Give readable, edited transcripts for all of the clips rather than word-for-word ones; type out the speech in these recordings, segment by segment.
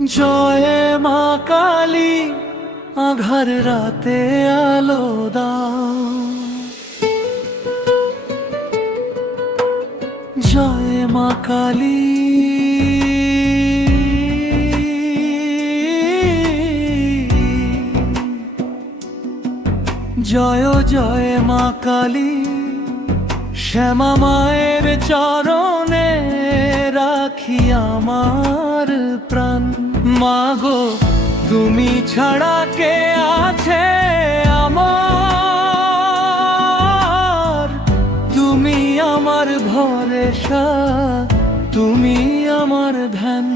জয় মা কালী, আঁধার রাতে আলো দাও। জয় মা কালী, জয় জয় মা কালী। শ্যামা মায়ের চরণে রাখি আমার প্রাণ। মাগো তুমি ছাড়া কে আছে আমার? তুমি আমার ভরসা, তুমি আমার ধ্যান।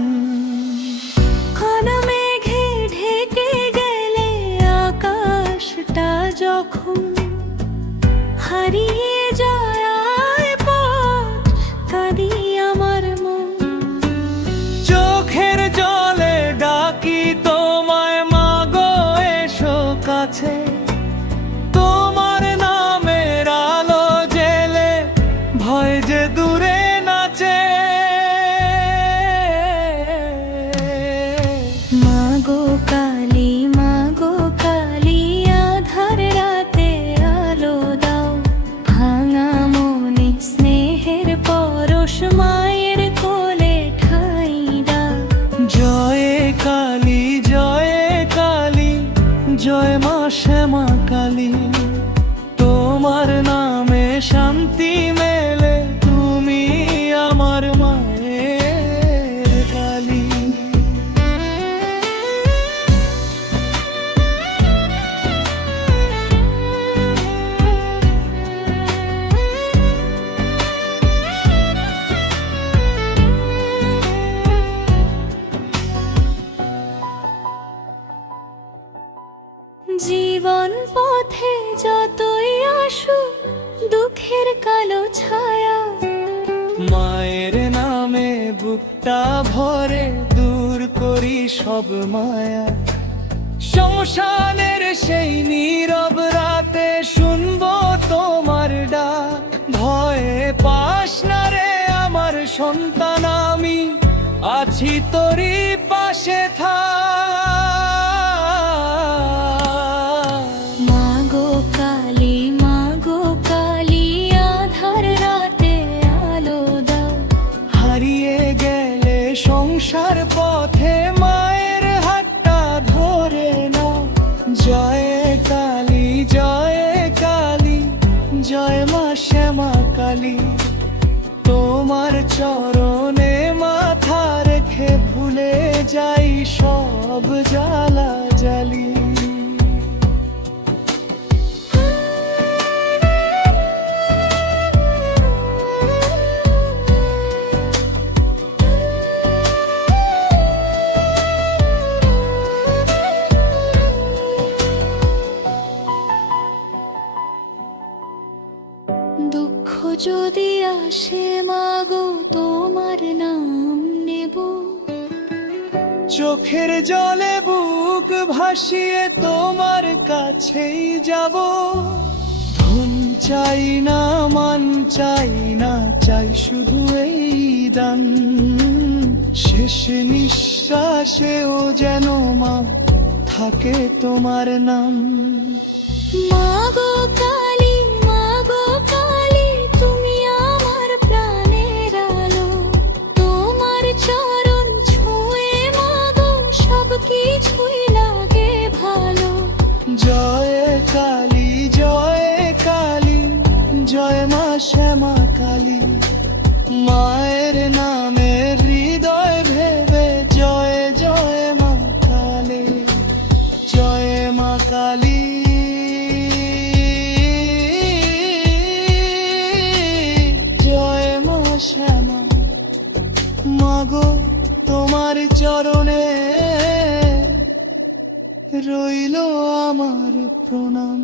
কোন মেঘে ঢেকে গেলে আকাশটা যখন হারিয়ে যায় পথ, কাঁদি আমার মন। চোখের জলে ডাকি তোমায় মাগো, এসো কাছে। তোমার নামের আলো জেলে ভয় যে দূরে নাচে। মাগো কালী, মাগো কালী, আধার রাতে আলো দাও। ভাঙা মনে স্নেহের পরশ মায়ের কোলে ঠাঁই দাও। জয় কালী, জয় কালী, জয় মা শ্যামা কালী। তোমার নামে শান্তি মেলে, তুমি আমার মায়ের কালী। জীবন পথে যতই আসুক দুঃখের কালো ছায়া, মায়ের নামে বুকটা ভরে দূর করি সব মায়া। শ্মশানের সেই নীরব রাতে শুনবো তোমার ডাক। ভয়ে পাস না রে আমার সন্তান, আমি আছি তোরই পাশে থাক। মাগো কালী, মাগো কালী, আধার রাতে আলো দাও। হারিয়ে গেলে সংসার পথে মায়ের হাতটা ধরে নাও। জয় কালী, জয় কালী, জয় মা শ্যামা কালী। তোমার চরণে মাথা রেখে ভুলে যাই সব জ্বালা জালি। দুঃখ যদি আসে মাগো তোমার নাম নেব। চোখের জলে বুক ভাসিয়ে তোমার কাছেই যাব। ধন চাই না, মান চাই না, চাই শুধু এই দান। শেষ নিঃশ্বাসেও যেন মা থাকে তোমার নাম। মাগো কালী, মাগো কালী, তুমি আমার প্রাণের আলো। তোমার চরণ ছুঁয়ে মাগো সব কিছুই লাগে ভালো। জয় কালী, জয় কালী, জয় মা শ্যামা কালী। মায়ের নামে হৃদয় ভেবে জয় জয় মা কালী, জয় মা কালী। জয় মা শ্যামা, মাগো তোমার চরণে রইল আমার প্রণাম।